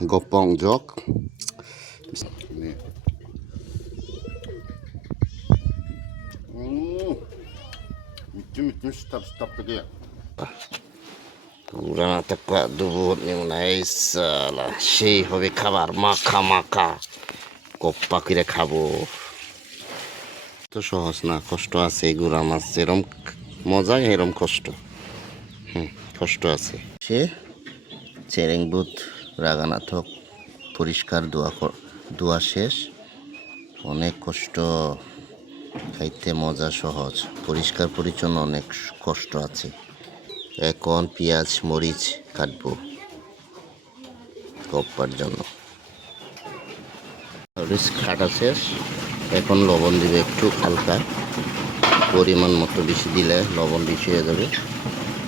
gopong jok সেই হবে খাবার মাখা মাখা কপ্পা কিরে খাব তো সহজ না কষ্ট আছে গুড়া মাছ এরম মজা এরম কষ্ট হুম কষ্ট আছে সে চেরেং বুধ রাগানাথক, পরিষ্কার দোয়া দোয়া শেষ। অনেক কষ্ট, খাইতে মজা সহজ, পরিষ্কার পরিচ্ছন্ন অনেক কষ্ট আছে। এখন পেঁয়াজ, মরিচ কাটবো, কপ্পার জন্য। মরিচ কাটা শেষ, এখন লবণ দিবে একটু হালকা। পরিমাণ মতো বেশি দিলে লবণ বেশি হয়ে যাবে।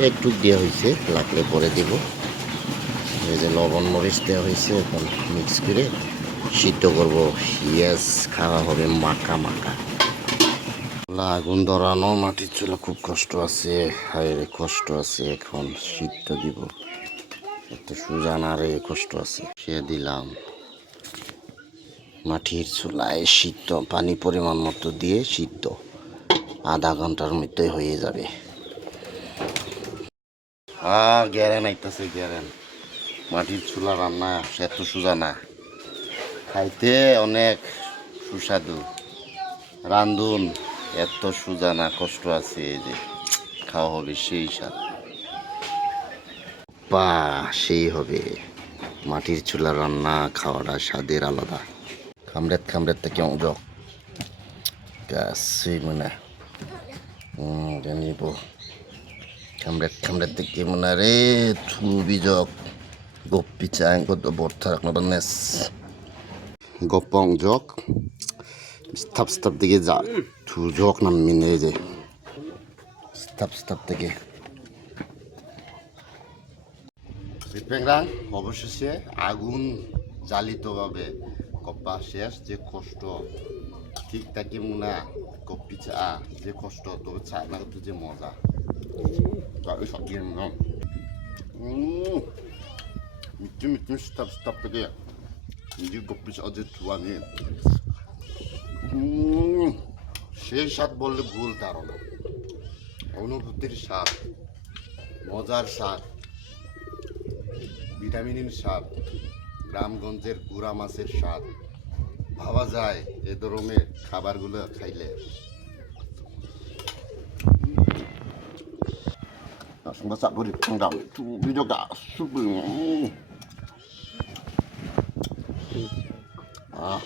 একটু দেওয়া হয়েছে, লাগলে পরে দিব। যে লবণ মরিচ দেওয়া হয়েছে, এখন মিক্স করে সিদ্ধ করব। পেঁয়াজ, খাওয়া হবে মাখা মাখা। আগুন ধরানো মাটির চুলা খুব কষ্ট আছে। হায় কষ্ট আছে এখন সিদ্ধ দিব। এত সুজা না রে, কষ্ট আছে। সে দিলাম। মাটির চুলায় সিদ্ধ, পানি পরিমাণ মতো দিয়ে সিদ্ধ। আধা ঘণ্টার মধ্যে হয়ে যাবে। হ্যাঁ গ্যারেন আইতাছে, গ্যারেন। মাটির চুলা রান্না এত সুজা না। খাইতে অনেক সুস্বাদু। রান্ধুন এত সুজা না, কষ্ট আছে এই যে। খাওয়া হবে সেই স্বাদ। বা, সেই হবে। মাটির চুলা রান্না খাওয়াটা স্বাদের আলাদা। খামড়েত খামড়েত থেকে অংজক গাছই মনে। জানিব। খামড়েত খামড়েত থেকে মনে রে, থু কত বর্থা রাখনো নেস গপ্পংজক স্থাপ স্থাপ থেকে যা সুযোগ নাম মিনে যে স্থাপ স্থাপ থেকে বিপেংরাং অবশেষে আগুন জ্বালিতভাবে কপ্পা শেষ যে কষ্ট ঠিক তাকি মুনা কপ্পি চা যে কষ্ট তবে চা না যে মজা সব দিয়ে মিটু মিটু স্থাপ স্থাপ থেকে নিজে কপ্পি চা যে থুয়ানি উম, সেই স্বাদ বললে ভুল ধারণা অনুভূতির স্বাদ মজার স্বাদ ভিটামিনের গ্রামগঞ্জের গুড়া মাছের স্বাদ ভাবা যায় এ ধরনের খাবারগুলো খাইলে সংবাদ 啊。